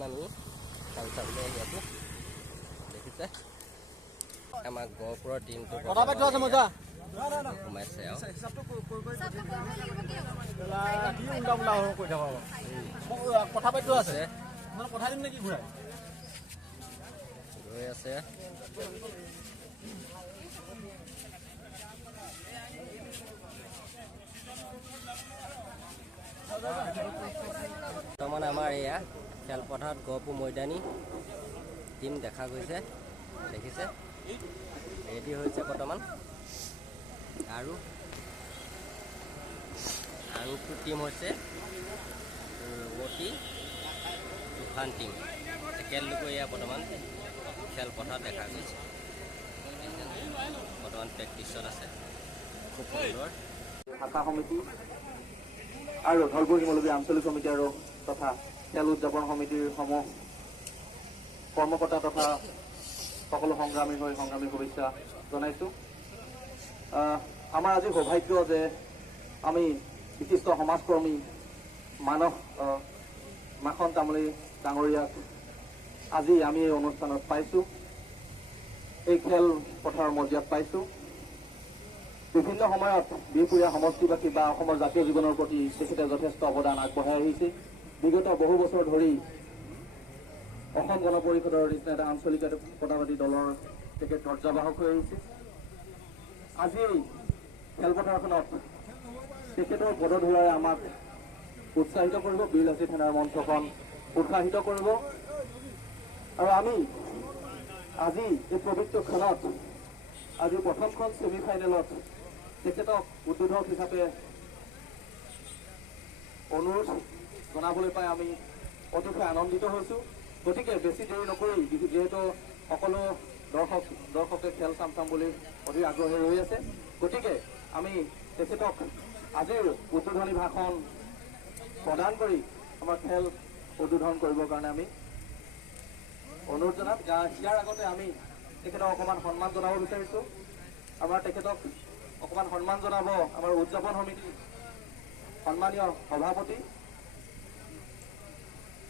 বৰ্তমান আমি খেল চাবলৈ আহি আছোঁ। দেখিছে আমাৰ গহপুৰৰ টিমটো সোমাইছে আৰু কথা পাতি আছে কথা দিম নেকি ঘূৰাই গৈ আছে। বৰ্তমান আমাৰ এয়া খেলপথাৰত গহপুৰ মৈদানী টিম দেখা গৈছে। দেখিছে ৰেডি হৈছে বৰ্তমান। আৰু টিম হৈছে ৰবতি তুফান টিম। তেখেতলোকে এয়া বৰ্তমান খেলপথাৰত দেখা গৈছে। বৰ্তমান প্ৰেক্টিছত আছে। খুব সুন্দৰ। শাখা সমিতি আৰু ধলপুৰ শিমলুগুৰি আঞ্চলিক সমিতি আৰু তথা খেল উদযাপন সমিতিৰ সমূহ কৰ্মকৰ্তা তথা সকলো সংগ্ৰামী শুভেচ্ছা জনাইছোঁ। আমাৰ আজি সৌভাগ্য যে আমি বিশিষ্ট সমাজকৰ্মী মাখন তামুলী ডাঙৰীয়াক আজি আমি এই অনুষ্ঠানত পাইছোঁ, এই খেল পথাৰৰ মজিয়াত পাইছোঁ। বিভিন্ন সময়ত বিহপুৰীয়া সমষ্টিবাসী বা অসমৰ জাতীয় জীৱনৰ প্ৰতি তেখেতে যথেষ্ট অৱদান আগবঢ়াই আহিছে। বিগত বহু বছৰ ধৰি অসম গণ পৰিষদৰ নিচিনা এটা আঞ্চলিক পদাবাদী দলৰ তেখেত ধৰ্যাবাহক হৈ আহিছে। আজি খেলপথাৰখনত তেখেতৰ পদধূৰাই আমাক উৎসাহিত কৰিব, বীৰলাচি থানাৰ মঞ্চখন উৎসাহিত কৰিব। আৰু আমি আজি এই পবিত্ৰ খেলত আজি প্ৰথমখন ছেমিফাইনেলত তেখেতক উদ্বোধক হিচাপে অনুৰোধ জনাবলৈ পাই আমি অতিশয় আনন্দিত হৈছোঁ। গতিকে বেছি দেৰি নকৰি, যিহেতু সকলো দৰ্শকে খেল চাম বুলি অধিক আগ্ৰহী হৈ আছে, গতিকে আমি তেখেতক আজিৰ উদ্বোধনী ভাষণ প্ৰদান কৰি আমাৰ খেল উদ্বোধন কৰিবৰ কাৰণে আমি অনুৰোধ জনাম। ইয়াৰ আগতে আমি তেখেতক অকণমান সন্মান জনাব বিচাৰিছোঁ। তেখেতক অকণমান সন্মান জনাব আমাৰ উদযাপন সমিতিৰ সন্মানীয় সভাপতি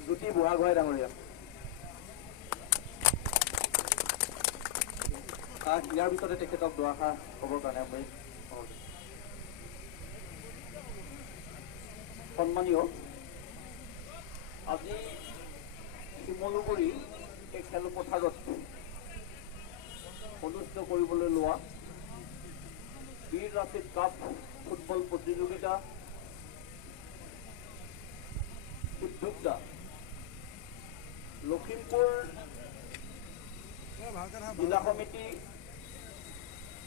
জ্যোতি বুঢ়াগোহাঁই ডাঙৰীয়া। ইয়াৰ পিছতে তেখেতক দুআষাৰ ক'বৰ কাৰণে আমি সন্মানীয় আজি শিমলুগুৰি এই খেলপথাৰত অনুষ্ঠিত কৰিবলৈ লোৱা বীৰ লাচিত কাপ ফুটবল প্ৰতিযোগিতা উদ্যোক্তা লখিমপুৰ জিলা সমিতি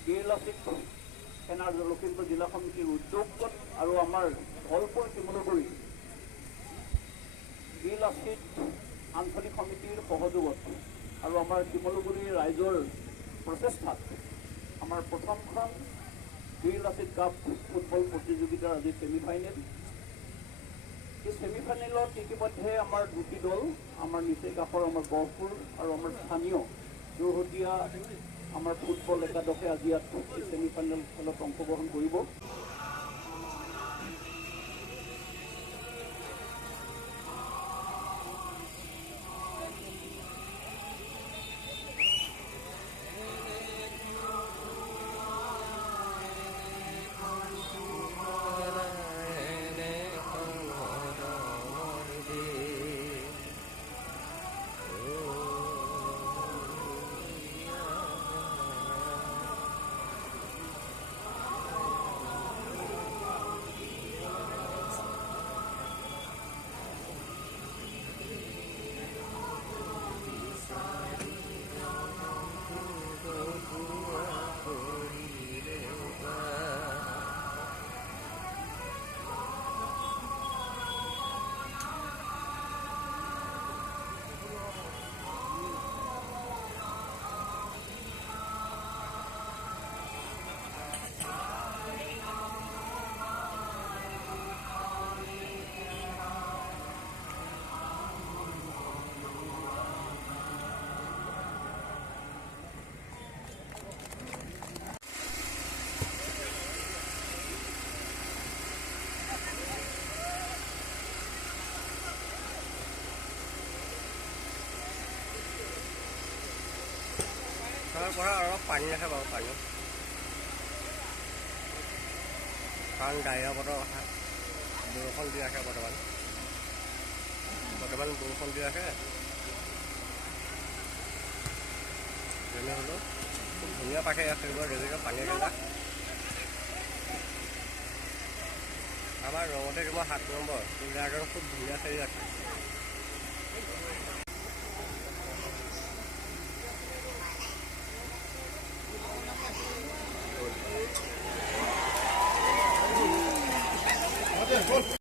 বীৰ লাচিত সেনাৰ লখিমপুৰ জিলা সমিতিৰ উদ্যোগত আৰু আমাৰ ধলপুৰ শিমলুগুৰি বীৰ লাচিত আঞ্চলিক সমিতিৰ সহযোগত আৰু আমাৰ শিমলুগুৰি ৰাইজৰ প্ৰচেষ্টাত আমাৰ প্ৰথমখন বীৰ লাচিত কাপ ফুটবল প্ৰতিযোগিতাৰ আজি ছেমিফাইনেল। এই ছেমিফাইনেলত ইতিমধ্যে আমাৰ দুটি দল, আমাৰ নিচেই কাষৰ আমাৰ গহপুৰ আৰু আমাৰ স্থানীয় যোৰহতীয়া আমাৰ ফুটবল একাদশে আজি ইয়াত এই ছেমিফাইনেল খেলত অংশগ্ৰহণ কৰিব। পৰা অলপ পানী আছে বাৰু পানী, কাৰণ ডাৱৰীয়া বতৰ কথা বৰষুণ দি আছে বৰ্তমান বৰষুণ দি আছে। যেনে হ'লেও খুব ধুনীয়া পাখি আছে যেনেকৈ পানী জেগা। আমাৰ ৰঙতে তোমাৰ 7 নম্বৰ জেগাকণ খুব ধুনীয়া চাৰি আছে।